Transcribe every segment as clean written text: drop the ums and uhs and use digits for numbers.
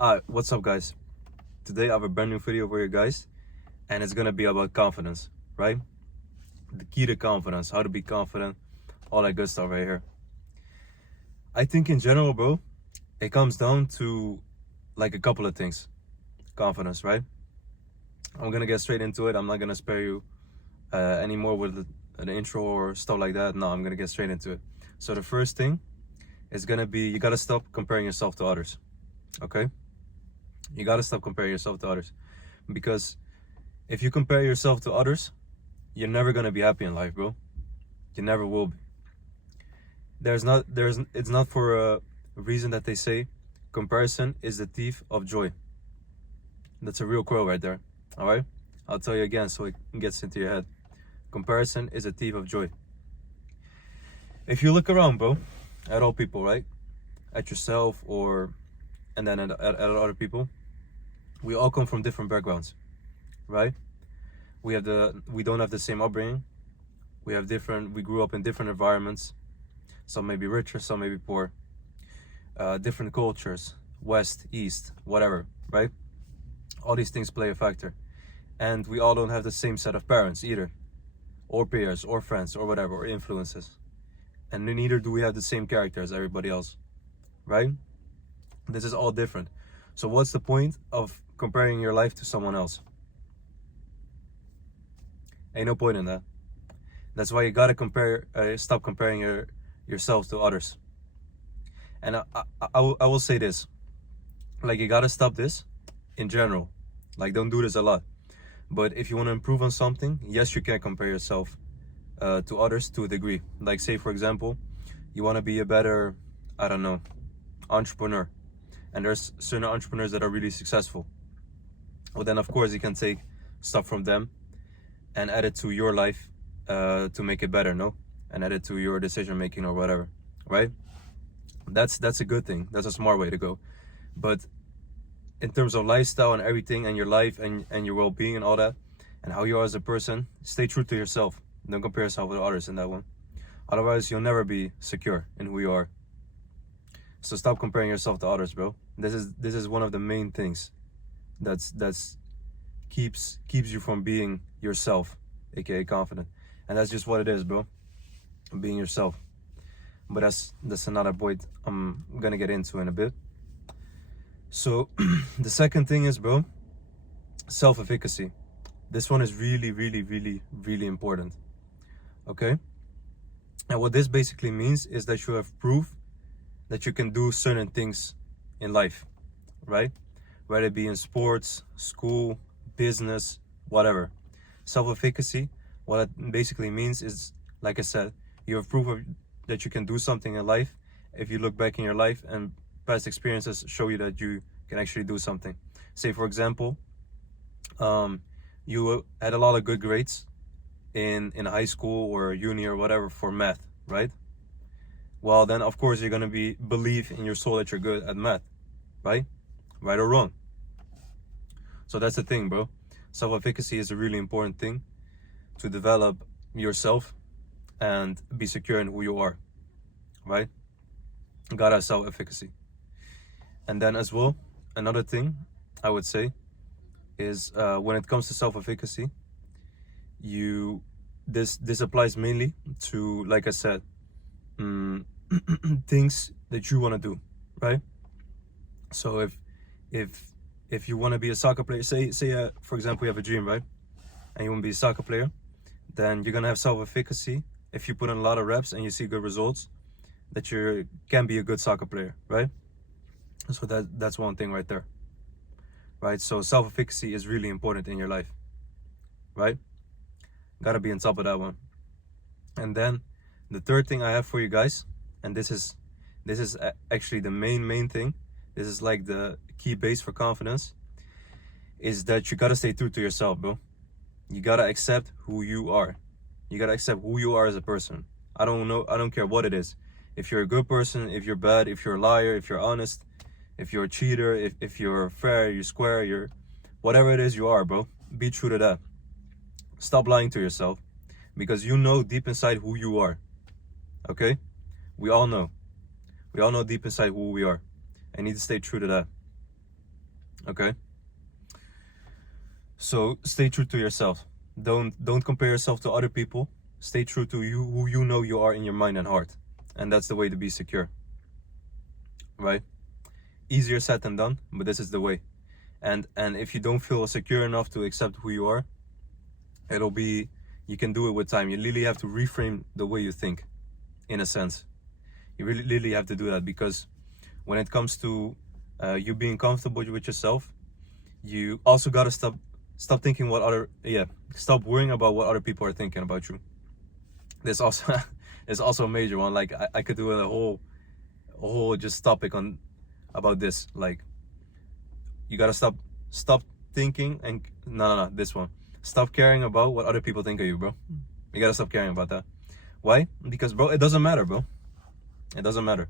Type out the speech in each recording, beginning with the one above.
What's up, guys? Today I have a brand new video for you guys, and it's gonna be about confidence, right? The key to confidence, how to be confident, all that good stuff right here. I think in general, bro, it comes down to like a couple of things. Confidence, right? I'm gonna get straight into it. I'm not gonna spare you anymore with an intro or stuff like that. No, I'm gonna get straight into it. So the first thing is gonna be you gotta stop comparing yourself to others, okay? You gotta stop comparing yourself to others, because if you compare yourself to others, you're never gonna be happy in life, bro. You never will be. It's not for a reason that they say comparison is the thief of joy. That's a real quote right there. All right, I'll tell you again so it gets into your head. Comparison is a thief of joy. If you look around, bro, at all people, right, at yourself and then at other people, we all come from different backgrounds, right? We don't have the same upbringing. We grew up in different environments. Some may be richer, some may be poor. Different cultures, west, east, whatever, right? All these things play a factor. And we all don't have the same set of parents either, or peers, or friends, or whatever, or influences. And neither do we have the same character as everybody else, right? This is all different. So what's the point of comparing your life to someone else? Ain't no point in that. That's why you gotta stop comparing yourself to others. And I will say this, like, you gotta stop this in general. Like, don't do this a lot. But if you want to improve on something, yes, you can compare yourself to others to a degree. Like, say for example, you want to be a better, I don't know, entrepreneur, and there's certain entrepreneurs that are really successful. Well, then of course you can take stuff from them and add it to your life to make it better, no? And add it to your decision making or whatever, right? That's a good thing. That's a smart way to go. But in terms of lifestyle and everything, and your life and your well-being and all that, and how you are as a person, stay true to yourself. Don't compare yourself with others in that one. Otherwise, you'll never be secure in who you are. So stop comparing yourself to others, bro. This is one of the main things that's keeps you from being yourself, aka confident. And that's just what it is, bro. Being yourself. But that's another point I'm gonna get into in a bit. So the second thing is, bro, self-efficacy. This one is really, really, really, really important. Okay? And what this basically means is that you have proof that you can do certain things in life, right? Whether it be in sports, school, business, whatever. Self-efficacy, what it basically means is, like I said, you have proof that you can do something in life if you look back in your life and past experiences show you that you can actually do something. Say for example, you had a lot of good grades in high school or uni or whatever for math, right? Well, then of course you're gonna believe in your soul that you're good at math, right? Right or wrong. So that's the thing, bro. Self-efficacy is a really important thing to develop yourself and be secure in who you are, right? Gotta have self-efficacy. And then as well, another thing I would say is when it comes to self-efficacy, this applies mainly to, like I said, things that you want to do, right? So if you want to be a soccer player, say for example you have a dream, right, and you want to be a soccer player, then you're gonna have self-efficacy if you put in a lot of reps and you see good results, that you can be a good soccer player, right? So that's one thing right there, right? So self-efficacy is really important in your life, right? Gotta be on top of that one. And then the third thing I have for you guys, and this is actually the main thing, this is like the key base for confidence, is that you gotta stay true to yourself, bro. You gotta accept who you are. You gotta accept who you are as a person. I don't care what it is. If you're a good person, if you're bad, if you're a liar, if you're honest, if you're a cheater, if you're fair, you're square, you're whatever it is you are, bro. Be true to that. Stop lying to yourself, because you know deep inside who you are. Okay? We all know. We all know deep inside who we are. I need to stay true to that. Okay? So stay true to yourself. Don't compare yourself to other people. Stay true to you, who you know you are in your mind and heart. And that's the way to be secure. Right? Easier said than done, but this is the way. And if you don't feel secure enough to accept who you are, it'll be, you can do it with time. You literally have to reframe the way you think, in a sense. You really have to do that, because when it comes to you being comfortable with yourself, you also gotta stop thinking what stop worrying about what other people are thinking about you. This also is also a major one. Like I could do a whole just topic on about this. Like, you gotta stop thinking and no, this one. Stop caring about what other people think of you, bro. You gotta stop caring about that. Why? Because, bro, it doesn't matter, bro. It doesn't matter.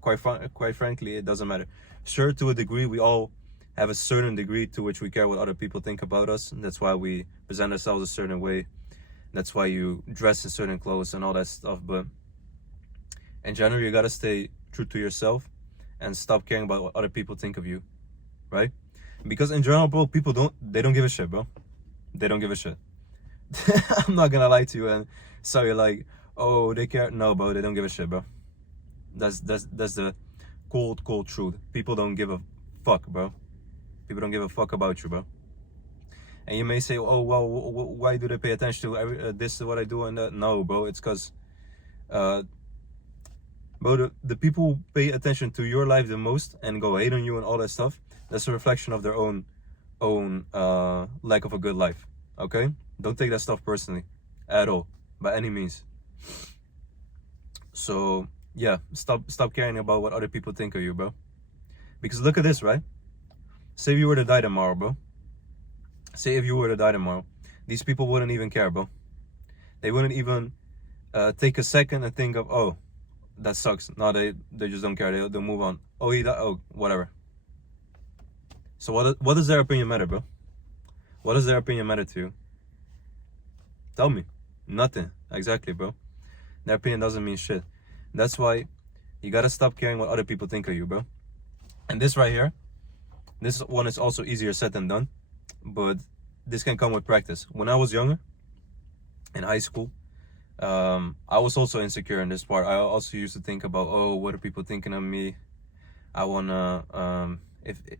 Quite frankly, it doesn't matter. Sure, to a degree, we all have a certain degree to which we care what other people think about us. And that's why we present ourselves a certain way. That's why you dress in certain clothes and all that stuff. But in general, you gotta stay true to yourself and stop caring about what other people think of you, right? Because in general, bro, people don't give a shit, bro. They don't give a shit. I'm not gonna lie to you and so you're like, oh, they care. No, bro, they don't give a shit, bro. That's the cold truth. People don't give a fuck, bro. People don't give a fuck about you, bro. And you may say, oh, well, why do they pay attention to this is what I do and that? No, bro, it's because bro, the people who pay attention to your life the most and go hate on you and all that stuff, that's a reflection of their own lack of a good life. Okay? Don't take that stuff personally at all, by any means. So yeah, stop caring about what other people think of you, bro. Because look at this, right? Say if you were to die tomorrow, bro. Say if you were to die tomorrow, these people wouldn't even care, bro. They wouldn't even take a second and think of, oh, that sucks. No, they just don't care. They'll move on. Oh, he died. Oh, whatever. So what does their opinion matter, bro? What does their opinion matter to you? Tell me. Nothing. Exactly, bro. Their opinion doesn't mean shit. That's why you gotta stop caring what other people think of you, bro. And this right here, this one is also easier said than done, but this can come with practice. When I was younger, in high school, I was also insecure in this part. I also used to think about, oh, what are people thinking of me? I wanna,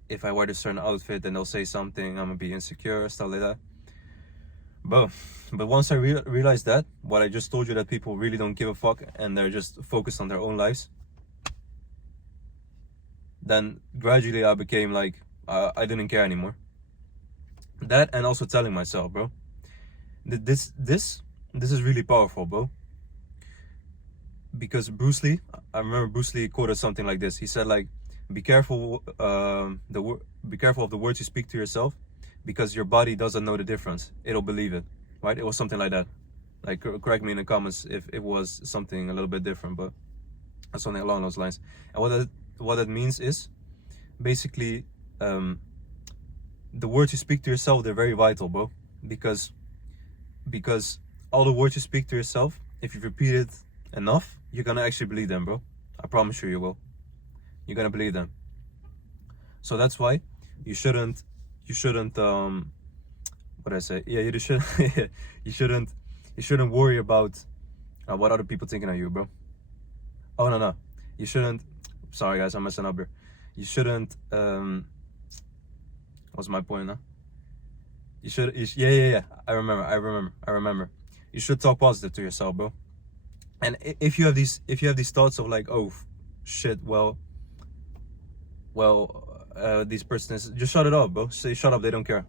if I wear a certain outfit, then they'll say something. I'm gonna be insecure, stuff like that. But once I realized that, what I just told you, that people really don't give a fuck and they're just focused on their own lives, then gradually I became like, I didn't care anymore. That, and also telling myself, bro, this is really powerful, bro. Because Bruce Lee, I remember Bruce Lee quoted something like this. He said, like, be careful be careful of the words you speak to yourself, because your body doesn't know the difference. It'll believe it, right? It was something like that. Like, correct me in the comments if it was something a little bit different, but something along those lines. And what that means is, basically, the words you speak to yourself, they're very vital, bro. Because all the words you speak to yourself, if you repeat it enough, you're gonna actually believe them, bro. I promise you will. You're gonna believe them. So that's why you shouldn't what I say? Yeah, you should you shouldn't worry about what other people thinking of you, bro. Oh no, you shouldn't. Sorry guys, I'm messing up here. You shouldn't what's my point now? Yeah. I remember. You should talk positive to yourself, bro. And if you have these thoughts of like, oh shit, well, these persons, just shut it up, bro. Say shut up, they don't care.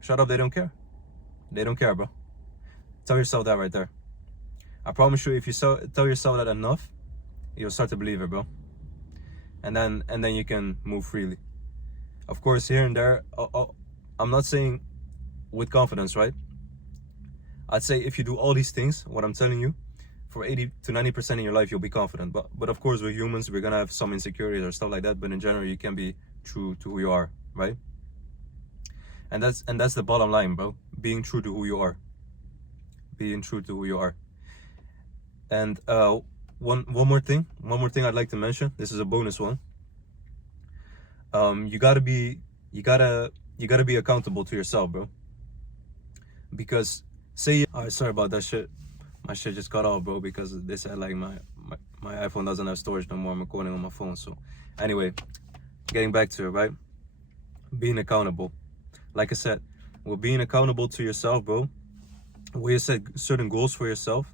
Shut up, they don't care. They don't care, bro. Tell yourself that right there. I promise you, if you tell yourself that enough, you'll start to believe it, bro. And then you can move freely. Of course, here and there, I'm not saying with confidence, right? I'd say if you do all these things, what I'm telling you, for 80 to 90% in your life, you'll be confident. But of course, we're humans, we're gonna have some insecurities or stuff like that. But in general, you can be true to who you are, right? And that's the bottom line, bro. Being true to who you are. Being true to who you are. And one more thing I'd like to mention. This is a bonus one. you gotta be accountable to yourself, bro. Because say, alright, sorry about that shit. My shit just cut off, bro, because they said like my iPhone doesn't have storage no more. I'm recording on my phone. So anyway, getting back to it, right? Being accountable. Like I said, with being accountable to yourself, bro, where you set certain goals for yourself,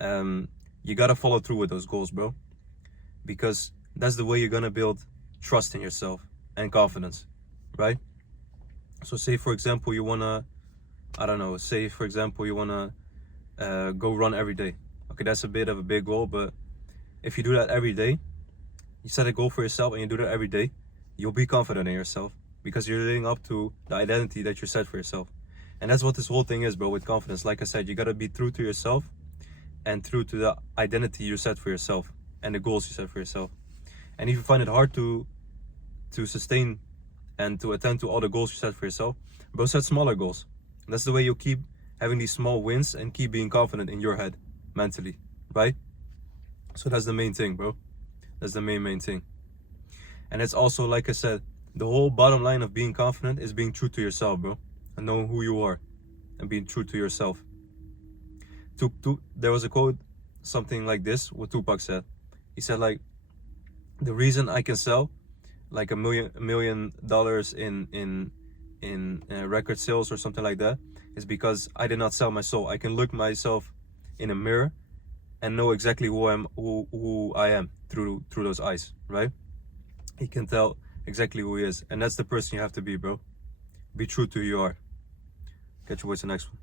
you gotta follow through with those goals, bro. Because that's the way you're gonna build trust in yourself and confidence, right? So say for example you wanna, I don't know, say for example you wanna go run every day. Okay, that's a bit of a big goal, but if you do that every day, you set a goal for yourself and you do that every day, you'll be confident in yourself because you're living up to the identity that you set for yourself. And that's what this whole thing is, bro, with confidence. Like I said, you gotta be true to yourself and true to the identity you set for yourself and the goals you set for yourself. And if you find it hard to sustain and to attend to all the goals you set for yourself, bro, set smaller goals. That's the way you'll keep having these small wins and keep being confident in your head mentally, right? So that's the main thing, bro. That's the main thing. And it's also, like I said, the whole bottom line of being confident is being true to yourself, bro, and knowing who you are and being true to yourself. There was a quote, something like this, what Tupac said. He said, like, the reason I can sell like $1 million in record sales or something like that is because I did not sell my soul. I can look myself in a mirror and know exactly who I am through those eyes, right? He can tell exactly who he is, and that's the person you have to be, bro. Be true to who you are. Catch you with the next one.